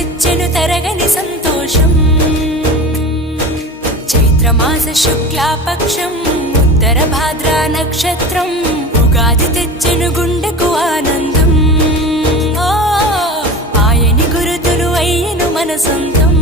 తెచ్చెను తరగని సంతోషం. చైత్రమాస శుక్లాపక్షం ఉత్తర భాద్ర నక్షత్రం ఉగాది తెచ్చెను గుండెకు ఆనందం. ఆయని గురుతులు అయ్యను మన సొంతం.